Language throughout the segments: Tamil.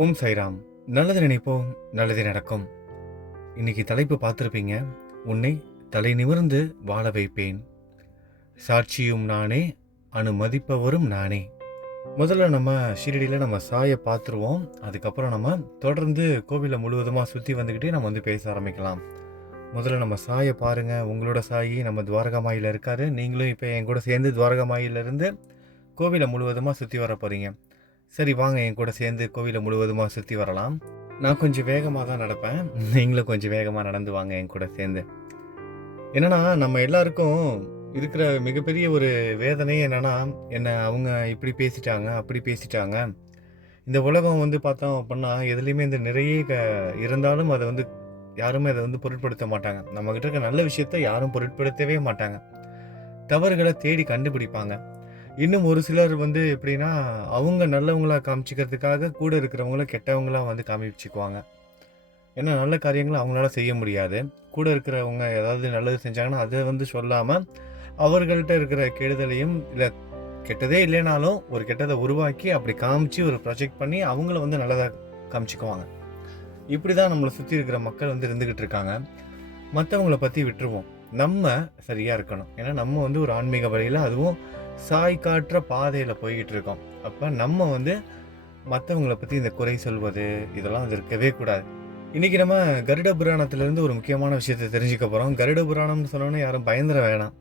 ஓம் சைராம். நல்லது நினைப்போம், நல்லது நடக்கும். இன்னைக்கு தலைப்பு பார்த்துருப்பீங்க. உன்னை தலை நிமிர்ந்து வாழ வைப்பேன். சாட்சியும் நானே, அனுமதிப்பவரும் நானே. முதல்ல நம்ம ஷீரடியில் நம்ம சாயை பார்த்துருவோம். அதுக்கப்புறம் நம்ம தொடர்ந்து கோவிலை முழுவதுமாக சுற்றி வந்துக்கிட்டே நம்ம பேச ஆரம்பிக்கலாம். முதல்ல நம்ம சாயை பாருங்கள். உங்களோட சாயி நம்ம துவாரகமாயில் இருக்காரு. நீங்களும் இப்போ என் கூட சேர்ந்து துவாரகமாயிலிருந்து கோவிலை முழுவதுமாக சுற்றி வர போகிறீங்க. சரி, வாங்க என் கூட சேர்ந்து கோவிலை முழுவதுமாக சுற்றி வரலாம். நான் கொஞ்சம் வேகமாக தான் நடப்பேன். நீங்களும் கொஞ்சம் வேகமாக நடந்து வாங்க என் கூட சேர்ந்து. என்னென்னா, நம்ம எல்லாருக்கும் இருக்கிற மிகப்பெரிய ஒரு வேதனை என்னென்னா, என்ன அவங்க இப்படி பேசிட்டாங்க, அப்படி பேசிட்டாங்க. இந்த உலகம் பார்த்தோம் அப்படின்னா எதுலேயுமே இந்த நிறைய இருந்தாலும் அதை யாருமே அதை பொருட்படுத்த மாட்டாங்க. நம்மக்கிட்ட இருக்க நல்ல விஷயத்த யாரும் பொருட்படுத்தவே மாட்டாங்க. தவறுகளை தேடி கண்டுபிடிப்பாங்க. இன்னும் ஒரு சிலர் எப்படின்னா, அவங்க நல்லவங்களா காமிச்சிக்கிறதுக்காக கூட இருக்கிறவங்கள கெட்டவங்களா காமிச்சுக்குவாங்க. ஏன்னா நல்ல காரியங்களை அவங்களால செய்ய முடியாது. கூட இருக்கிறவங்க ஏதாவது நல்லது செஞ்சாங்கன்னா அதை சொல்லாமல் அவர்கள்ட்ட இருக்கிற கெடுதலையும் இல்லை, கெட்டதே இல்லைனாலும் ஒரு கெட்டதை உருவாக்கி அப்படி காமிச்சு ஒரு ப்ரொஜெக்ட் பண்ணி அவங்கள நல்லதாக காமிச்சிக்குவாங்க. இப்படி தான் நம்மளை சுற்றி இருக்கிற மக்கள் இருந்துக்கிட்டு இருக்காங்க. மற்றவங்கள பற்றி விட்டுருவோம். நம்ம சரியாக இருக்கணும். ஏன்னா நம்ம ஒரு ஆன்மீக வழியில், அதுவும் சாய் காட்டுற பாதையில் போய்கிட்டு இருக்கோம். அப்போ நம்ம மற்றவங்களை பற்றி இந்த குறை சொல்வது இதெல்லாம் இருக்கவே கூடாது. இன்றைக்கி நம்ம கருட புராணத்திலேருந்து ஒரு முக்கியமான விஷயத்தை தெரிஞ்சுக்க போகிறோம். கருட புராணம்னு சொன்னோன்னே யாரும் பயந்துட வேணாம்.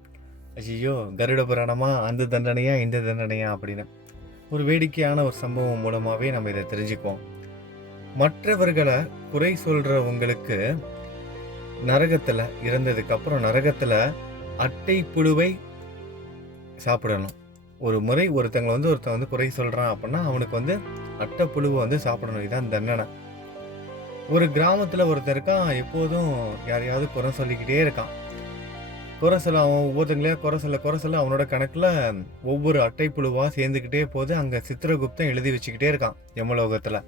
ஐயோ, கருட புராணமா, அந்த தண்டனையா இந்த தண்டனையா அப்படின்னு ஒரு வேடிக்கையான ஒரு சம்பவம் மூலமாகவே நம்ம இதை தெரிஞ்சுக்குவோம். மற்றவர்களை குறை சொல்கிறவங்களுக்கு நரகத்தில் இறந்ததுக்கப்புறம் நரகத்தில் அட்டை புழுவை சாப்பிடணும். ஒரு முறை ஒருத்தங்களை ஒருத்தன் குறை சொல்கிறான் அப்படின்னா அவனுக்கு அட்டை புழுவை சாப்பிடணும். இதுதான் தண்டனை. ஒரு கிராமத்தில் ஒருத்தர் இருக்கான். எப்போதும் யாரையாவது குறை சொல்லிக்கிட்டே இருக்கான். குறை சொல்ல அவன் ஒவ்வொருத்தங்களையா குறை சொல்ல அவனோட கணக்கில் ஒவ்வொரு அட்டை புழுவாக சேர்ந்துக்கிட்டே போது அங்கே சித்திரகுப்தன் எழுதி வச்சுக்கிட்டே இருக்கான் யமலோகத்தில்.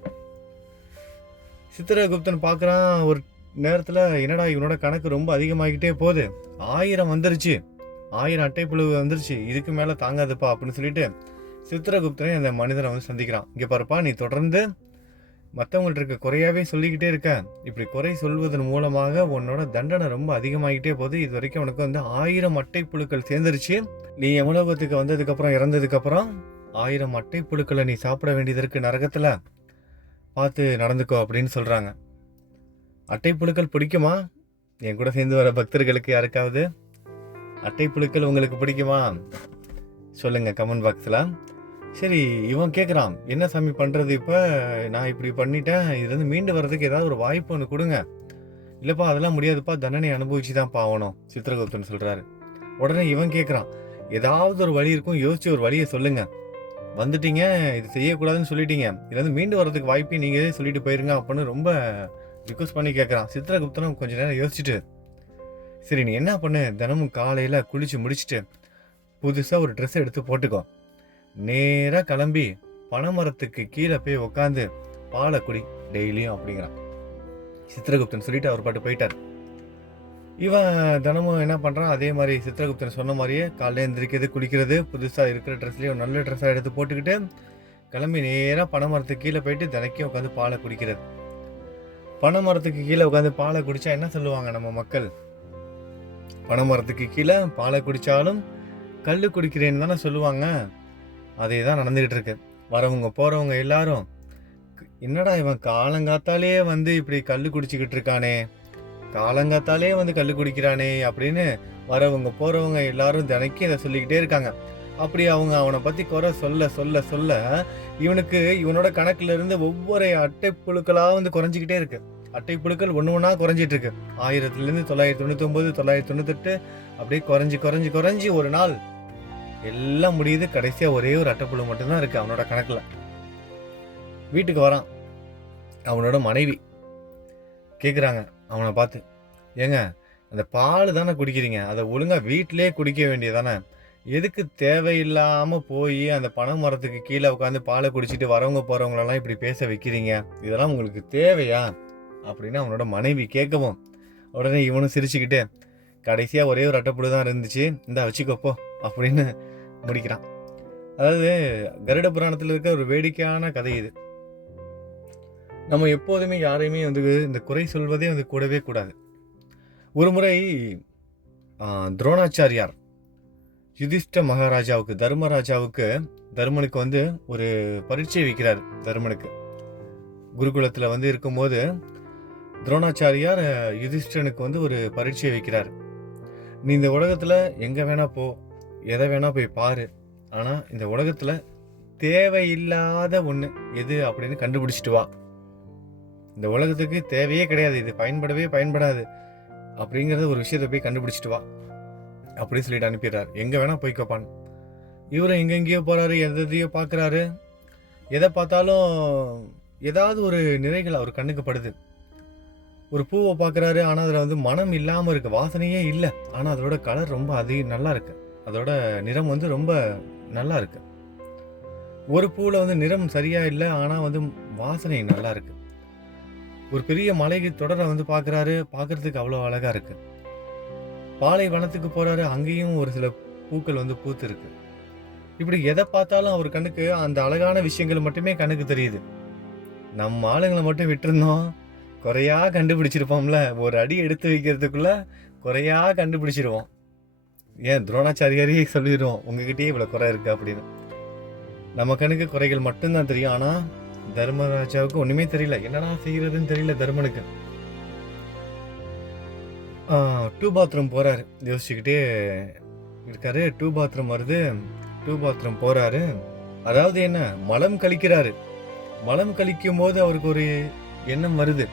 சித்திரகுப்தன் பார்க்குறான். ஒரு நேரத்தில் என்னடா இவனோட கணக்கு ரொம்ப அதிகமாகிக்கிட்டே போகுது, 1000 வந்துருச்சு, 1000 அட்டை புழு வந்துருச்சு, இதுக்கு மேலே தாங்காதுப்பா அப்படின்னு சொல்லிட்டு சித்திரகுப்தனை அந்த மனிதனை சந்திக்கிறான். இங்கே பாருப்பா, நீ தொடர்ந்து மற்றவங்கள்ட்ட இருக்க குறையாவே சொல்லிக்கிட்டே இருக்க. இப்படி குறை சொல்வதன் மூலமாக உன்னோட தண்டனை ரொம்ப அதிகமாகிட்டே போகுது. இது வரைக்கும் உனக்கு 1000 அட்டை புழுக்கள் சேர்ந்துருச்சு. நீ யமலோகத்துக்கு வந்ததுக்கப்புறம் இறந்ததுக்கப்புறம் 1000 அட்டை புழுக்களை நீ சாப்பிட வேண்டியது இருக்கு நரகத்தில். பார்த்து நடந்துக்கோ அப்படின்னு சொல்கிறாங்க. அட்டை புழுக்கள் பிடிக்குமா? என் கூட சேர்ந்து வர பக்தர்களுக்கு யாருக்காவது அட்டை புழுக்கள் உங்களுக்கு பிடிக்குமா? சொல்லுங்க கமெண்ட் பாக்ஸில். சரி, இவன் கேட்குறான், என்ன சாமி பண்ணுறது? இப்போ நான் இப்படி பண்ணிட்டேன், இதுலேருந்து மீண்டு வர்றதுக்கு ஏதாவது ஒரு வாய்ப்பு ஒன்று கொடுங்க. இல்லைப்பா, அதெல்லாம் முடியாதுப்பா, தண்டனை அனுபவிச்சு தான் பாவணும் சித்திரகுப்தன் சொல்கிறாரு. உடனே இவன் கேட்குறான், ஏதாவது ஒரு வழி இருக்கும், யோசிச்சு ஒரு வழியை சொல்லுங்க. வந்துட்டீங்க, இது செய்யக்கூடாதுன்னு சொல்லிட்டீங்க, இதுலேருந்து மீண்டு வர்றதுக்கு வாய்ப்பே நீங்கள் சொல்லிட்டு போயிருங்க அப்படின்னு ரொம்ப ரிக்வஸ்ட் பண்ணி கேட்குறான். சித்திரகுப்தனும் கொஞ்ச நேரம் யோசிச்சுட்டு, சரி நீ என்ன பண்ணு, தினமும் காலையில் குளித்து முடிச்சுட்டு புதுசாக ஒரு ட்ரெஸ்ஸை எடுத்து போட்டுக்கோ, நேராக கிளம்பி பனைமரத்துக்கு கீழே போய் உக்காந்து பாலை குடி டெய்லியும் அப்படிங்கிறான். சித்திரகுப்தன் சொல்லிட்டு அவர் பாட்டு போயிட்டார். இவன் தினமும் என்ன பண்ணுறான், அதே மாதிரி சித்திரகுப்தன் சொன்ன மாதிரியே காலையில் எழுந்திரிக்கிறது, குளிக்கிறது, புதுசாக இருக்கிற ட்ரெஸ்லேயே ஒரு நல்ல ட்ரெஸ்ஸாக எடுத்து போட்டுக்கிட்டு கிளம்பி நேராக பனைமரத்துக்கு கீழே போயிட்டு தினைக்கும் உட்காந்து பாலை குடிக்கிறது. பனைமரத்துக்கு கீழே உட்காந்து பாலை குடித்தா என்ன சொல்லுவாங்க நம்ம மக்கள்? பனைமரத்துக்கு கீழே பாலை குடித்தாலும் கல் குடிக்கிறேன்னு தானே சொல்லுவாங்க. அதே தான் நடந்துக்கிட்டு இருக்கு. வரவங்க போகிறவங்க எல்லாரும், என்னடா இவன் காலங்காத்தாலே இப்படி கல் குடிச்சிக்கிட்டு இருக்கானே, காலங்காத்தாலே கல் குடிக்கிறானே அப்படின்னு வரவங்க போகிறவங்க எல்லாரும் தினைக்கும் இதை சொல்லிக்கிட்டே இருக்காங்க. அப்படி அவங்க அவனை பற்றி குறை சொல்ல சொல்ல சொல்ல இவனுக்கு இவனோட கணக்குல இருந்து ஒவ்வொரு அட்டை புழுக்களாக குறைஞ்சிக்கிட்டே இருக்கு. அட்டை புழுக்கள் ஒன்று ஒன்றா குறைஞ்சிட்டு இருக்கு. 1000லேருந்து 999, 998 அப்படியே குறைஞ்சி குறைஞ்சி குறைஞ்சி ஒரு நாள் எல்லாம் முடியுது. கடைசியாக ஒரே ஒரு அட்டைப்புழு மட்டும்தான் இருக்கு அவனோட கணக்கில். வீட்டுக்கு வரான். அவனோட மனைவி கேட்குறாங்க அவனை பார்த்து, ஏங்க அந்த பால் தானே குடிக்கிறீங்க, அதை ஒழுங்காக வீட்டிலே குடிக்க வேண்டியதானே, எதுக்கு தேவையில்லாமல் போய் அந்த பனை மரத்துக்கு கீழே உட்காந்து பாலை குடிச்சிட்டு வரவங்க போகிறவங்களெல்லாம் இப்படி பேச வைக்கிறீங்க, இதெல்லாம் உங்களுக்கு தேவையா அப்படின்னு அவனோட மனைவி கேட்கவும், உடனே இவனும் சிரிச்சுக்கிட்டு, கடைசியாக ஒரே ஒரு அட்டைப்புழு தான் இருந்துச்சு, இந்தா வச்சுக்கப்போ அப்படின்னு முடிக்கிறான். அதாவது கருட புராணத்தில் இருக்க ஒரு வேடிக்கையான கதை இது. நம்ம எப்போதுமே யாரையுமே வந்து இந்த குறை சொல்வதே வந்து கூடவே கூடாது. ஒரு முறை துரோணாச்சாரியார் யுதிஷ்ட மகாராஜாவுக்கு தர்மனுக்கு வந்து ஒரு பரீட்சை வைக்கிறார். தர்மனுக்கு குருகுலத்தில் வந்து இருக்கும்போது துரோணாச்சாரியார் யுதிஷ்டனுக்கு வந்து ஒரு பரீட்சை வைக்கிறார். நீ இந்த உலகத்தில் எங்கே வேணா போ, எதை வேணா போய் பாரு, ஆனால் இந்த உலகத்தில் தேவையில்லாத ஒன்று எது அப்படின்னு கண்டுபிடிச்சிட்டு வா. இந்த உலகத்துக்கு தேவையே கிடையாது, இது பயன்படாது அப்படிங்கிறத ஒரு விஷயத்தை போய் கண்டுபிடிச்சிட்டு வா அப்படின்னு சொல்லிட்டு அனுப்பிடுறாரு. எங்கே வேணா போய்க்கப்பான். இவரும் எங்கெங்கேயோ போகிறாரு, எதையோ பார்க்குறாரு. எதை பார்த்தாலும் ஏதாவது ஒரு நிறைகள் அவர் கண்ணுக்கு படுது. ஒரு பூவை பார்க்குறாரு, ஆனால் அதில் வந்து மனம் இல்லாமல் இருக்கு, வாசனையே இல்லை. ஆனால் அதோட கலர் ரொம்ப நல்லா இருக்கு, அதோட நிறம் வந்து ரொம்ப நல்லா இருக்கு. ஒரு பூவில் வந்து நிறம் சரியா இல்லை, ஆனால் வந்து வாசனை நல்லா இருக்கு. ஒரு பெரிய மலைக்கு தொடரை வந்து பார்க்குறாரு, பார்க்கறதுக்கு அவ்வளோ அழகா இருக்கு. பாலைவனத்துக்கு போறாரு, அங்கேயும் ஒரு சில பூக்கள் வந்து பூத்து இருக்கு. இப்படி எதை பார்த்தாலும் அவர் கண்ணுக்கு அந்த அழகான விஷயங்கள் மட்டுமே கண்ணுக்கு தெரியுது. நம்ம ஆளுங்களை மட்டும் விட்டுருந்தோம், குறையா கண்டுபிடிச்சிருப்போம்ல. ஒரு அடி எடுத்து வைக்கிறதுக்குள்ள குறையா கண்டுபிடிச்சிருவோம். ஏன் துரோணாச்சாரியாரே சொல்லிடுவோம், உங்ககிட்டயே இவ்வளோ குறை இருக்கு அப்படின்னு. நம்ம கண்ணுக்கு குறைகள் மட்டும்தான் தெரியும். ஆனால் தர்மராஜாவுக்கு ஒன்றுமே தெரியல, என்னடா செய்யறதுன்னு தெரியல தர்மனுக்கு. டூ பாத்ரூம் போகிறாரு, யோசிச்சுக்கிட்டே இருக்காரு. டூ பாத்ரூம் வருது, டூ பாத்ரூம் போகிறாரு. அதாவது என்ன, மலம் கழிக்கிறாரு. மலம் கழிக்கும் போது அவருக்கு ஒரு எண்ணம் வருது,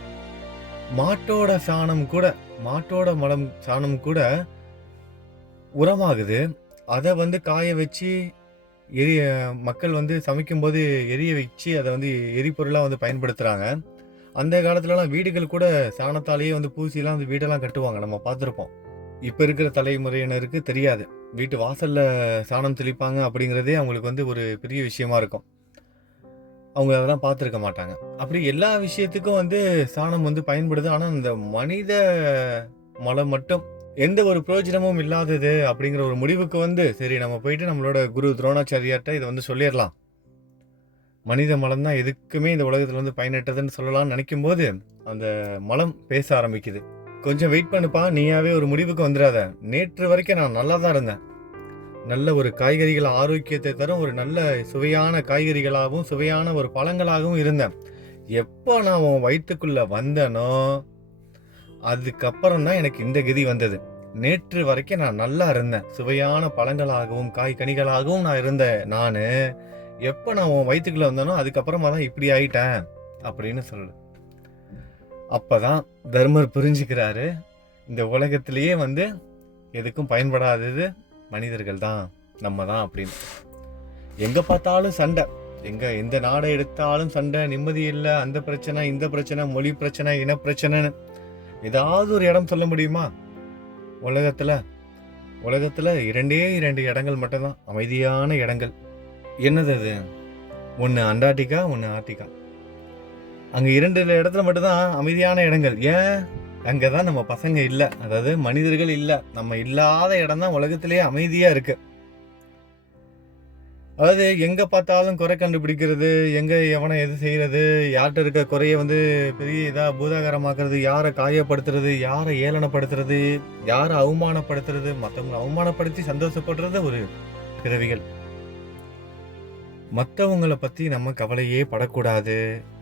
மாட்டோட மலம் சாணம் கூட உரமாகுது. அதை வந்து காய வச்சு மக்கள் வந்து சமைக்கும் போது எரிய வச்சு அதை வந்து எரிபொருளாக வந்து பயன்படுத்துகிறாங்க. அந்த காலத்துலலாம் வீடுகள் கூட சாணத்தாலேயே வந்து பூசிலாம் வந்து வீடெல்லாம் கட்டுவாங்க, நம்ம பார்த்துருப்போம். இப்போ இருக்கிற தலைமுறையினருக்கு தெரியாது, வீட்டு வாசலில் சாணம் தெளிப்பாங்க அப்படிங்கிறதே அவங்களுக்கு வந்து ஒரு பெரிய விஷயமா இருக்கும். அவங்க அதெல்லாம் பார்த்துருக்க மாட்டாங்க. அப்படி எல்லா விஷயத்துக்கும் வந்து சாணம் வந்து பயன்படுது. ஆனால் இந்த மனித மலம் மட்டும் எந்த ஒரு பிரயோஜனமும் இல்லாதது அப்படிங்கிற ஒரு முடிவுக்கு வந்து, சரி நம்ம போயிட்டு நம்மளோட குரு துரோணாச்சாரியார்கிட்ட இதை வந்து சொல்லிடலாம். மனித மலம் தான் எதுக்குமே இந்த உலகத்தில் வந்து பயனற்றதுன்னு சொல்லலாம்னு நினைக்கும் போது அந்த மலம் பேச ஆரம்பிக்குது. கொஞ்சம் வெயிட் பண்ணுப்பா, நீயாவே ஒரு முடிவுக்கு வந்துடாத. நேற்று வரைக்கும் நான் நல்லா தான் இருந்தேன், நல்ல ஒரு காய்கறிகள் ஆரோக்கியத்தை தரும் ஒரு நல்ல சுவையான காய்கறிகளாகவும் சுவையான ஒரு பழங்களாகவும் இருந்தேன். எப்போ நான் உன் வயிற்றுக்குள்ள வந்தனோ அதுக்கப்புறம் தான் எனக்கு இந்த கதி வந்தது. நேற்று வரைக்கும் நான் நல்லா இருந்தேன், சுவையான பழங்களாகவும் காய்கனிகளாகவும் நான் இருந்தேன். நான் எப்போ நான் உன் வயிற்றுக்குள்ள வந்தனோ அதுக்கப்புறமா தான் இப்படி ஆயிட்டேன் அப்படின்னு சொல்லு. அப்பதான் தர்மர் புரிஞ்சுக்கிறாரு, இந்த உலகத்திலேயே வந்து எதுக்கும் பயன்படாதது மனிதர்கள் தான், நம்ம தான் அப்படின்னு. எங்க பார்த்தாலும் சண்டை, எந்த நாடை எடுத்தாலும் சண்டை, நிம்மதி இல்லை, அந்த பிரச்சனை இந்த பிரச்சனை, மொழி பிரச்சனை, இன பிரச்சனைன்னு ஏதாவது ஒரு இடம் சொல்ல முடியுமா? உலகத்துல 2 இடங்கள் மட்டும்தான் அமைதியான இடங்கள். என்னது அது? ஒன்று அண்டார்டிகா, ஒன்று ஆர்டிகா. அங்கே 2 இடத்துல மட்டும்தான் அமைதியான இடங்கள். ஏன்? அங்கே தான் நம்ம பசங்க இல்லை, அதாவது மனிதர்கள் இல்லை. நம்ம இல்லாத இடம் தான் உலகத்திலேயே அமைதியாக இருக்கு. அதாவது எங்கே பார்த்தாலும் குறை கண்டுபிடிக்கிறது, எங்கே எவனை எது செய்கிறது, யார்கிட்ட இருக்க குறைய வந்து பெரிய இதாக பூதாகரமாக்குறது, யாரை காயப்படுத்துறது, யாரை ஏளனப்படுத்துறது, யாரை அவமானப்படுத்துறது, மற்றவங்களை அவமானப்படுத்தி சந்தோஷப்படுறது ஒரு பிறவிகள். மற்றவங்களை பற்றி நம்ம கவலையே படக்கூடாது.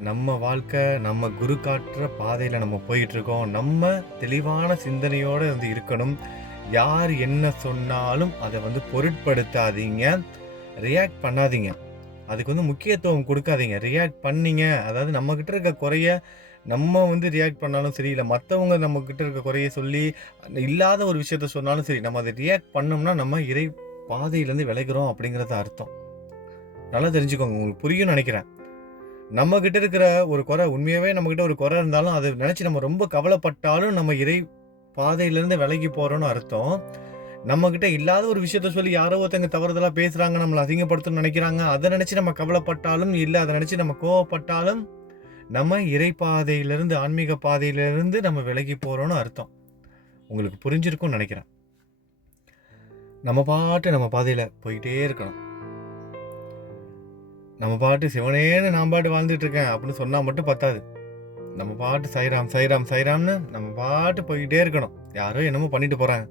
நம்ம வாழ்க்கை நம்ம குரு காட்டுற பாதையில் நம்ம போயிட்டுருக்கோம். நம்ம தெளிவான சிந்தனையோடு வந்து இருக்கணும். யார் என்ன சொன்னாலும் அதை வந்து பொருட்படுத்தாதீங்க, ரியாக்ட் பண்ணாதீங்க, அதுக்கு வந்து முக்கியத்துவம் கொடுக்காதீங்க. ரியாக்ட் பண்ணீங்க, அதாவது நம்மக்கிட்ட இருக்க குறைய நம்ம வந்து ரியாக்ட் பண்ணாலும் சரி, இல்லை மற்றவங்க நம்மக்கிட்ட இருக்க குறைய சொல்லி இல்லாத ஒரு விஷயத்த சொன்னாலும் சரி, நம்ம அதை ரியாக்ட் பண்ணோம்னா நம்ம இறை பாதையிலேருந்து விளைகிறோம் அப்படிங்கிறத அர்த்தம். நல்லா தெரிஞ்சுக்கோங்க, உங்களுக்கு புரியும் நினைக்கிறேன். நம்மக்கிட்ட இருக்கிற ஒரு குறை, உண்மையாகவே நம்மக்கிட்ட ஒரு குறை இருந்தாலும் அதை நினச்சி நம்ம ரொம்ப கவலைப்பட்டாலும் நம்ம இறை பாதையிலேருந்து விலகி போகிறோன்னு அர்த்தம். நம்மக்கிட்ட இல்லாத ஒரு விஷயத்த சொல்லி யாரோ ஒருத்தங்க தவறுதலாக பேசுகிறாங்க, நம்மளை அதிகப்படுத்தணும்னு நினைக்கிறாங்க, அதை நினச்சி நம்ம கவலைப்பட்டாலும் இல்லை அதை நினச்சி நம்ம கோவப்பட்டாலும் நம்ம இறை பாதையிலேருந்து, ஆன்மீக பாதையிலேருந்து நம்ம விலகி போகிறோன்னு அர்த்தம். உங்களுக்கு புரிஞ்சிருக்கும்னு நினைக்கிறேன். நம்ம பாதையில் போயிட்டே இருக்கணும். நம்ம பாட்டு சிவனேன்னு நான் பாட்டு வாழ்ந்துட்டு இருக்கேன் அப்படின்னு சொன்னால் மட்டும் பத்தாது. நம்ம பாட்டு சாய்ராம் சாய்ராம் சாய்ராம்னு நம்ம பாட்டு போய்கிட்டே இருக்கணும். யாரோ என்னமோ பண்ணிட்டு போகிறாங்க.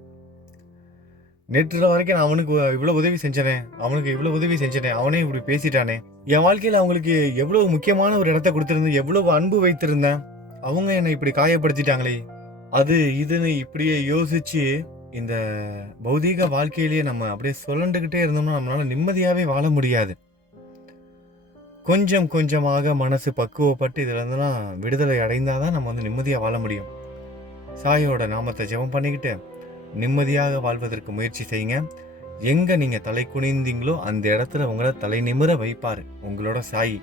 நேற்று வரைக்கும் நான் அவனுக்கு இவ்வளோ உதவி செஞ்சனே, அவனுக்கு இவ்வளோ உதவி செஞ்சனே, அவனே இப்படி பேசிட்டானே, என் வாழ்க்கையில் அவங்களுக்கு எவ்வளோ முக்கியமான ஒரு இடத்த கொடுத்துருந்தேன், எவ்வளோ அன்பு வைத்திருந்தேன், அவங்க என்னை இப்படி காயப்படுத்திட்டாங்களே, அது இதுன்னு இப்படியே யோசிச்சு இந்த பௌதீக வாழ்க்கையிலேயே நம்ம அப்படியே சுழண்டுக்கிட்டே இருந்தோம்னா நம்மளால நிம்மதியாகவே வாழ முடியாது. கொஞ்சம் கொஞ்சமாக மனசு பக்குவப்பட்டு இதுல இருந்தெல்லாம் விடுதலை அடைந்தாதான் நம்ம நிம்மதியாக வாழ முடியும். சாயோட நாமத்தை ஜெபம் பண்ணிக்கிட்டு நிம்மதியாக வாழ்வதற்கு முயற்சி செய்யுங்க. எங்கே நீங்கள் தலை குனிந்தீங்களோ அந்த இடத்துல உங்களை தலை நிமிர வைப்பார் உங்களோட சாய்.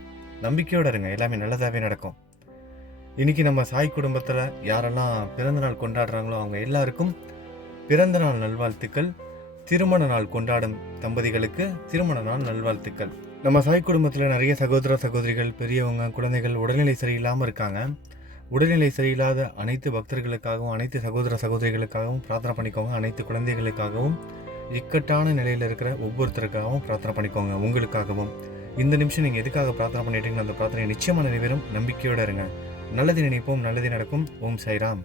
நம்பிக்கையோடு இருங்க, எல்லாமே நல்லதாகவே நடக்கும். இன்றைக்கி நம்ம சாய் குடும்பத்தில் யாரெல்லாம் பிறந்தநாள் கொண்டாடுறாங்களோ அவங்க எல்லாருக்கும் பிறந்தநாள் நல்வாழ்த்துக்கள். திருமண நாள் கொண்டாடும் தம்பதிகளுக்கு திருமண நாள் நல்வாழ்த்துக்கள். நம்ம சாய் குடும்பத்தில் நிறைய சகோதர சகோதரிகள், பெரியவங்க, குழந்தைகள் உடல்நிலை சரியில்லாமல் இருக்காங்க. உடல்நிலை சரியில்லாத அனைத்து பக்தர்களுக்காகவும் அனைத்து சகோதர சகோதரிகளுக்காகவும் பிரார்த்தனை பண்ணிக்கோங்க. அனைத்து குழந்தைகளுக்காகவும் இக்கட்டான நிலையில் இருக்கிற ஒவ்வொருத்தருக்காகவும் பிரார்த்தனை பண்ணிக்கோங்க. உங்களுக்காகவும் இந்த நிமிஷம் நீங்கள் எதுக்காக பிரார்த்தனை பண்ணிட்டீங்கன்னா அந்த பிரார்த்தனை நிச்சயமாக நிறைவேறும். நம்பிக்கையோடு இருங்க. நல்லது நினைப்போம், நல்லது நடக்கும். ஓம் சாய்ராம்.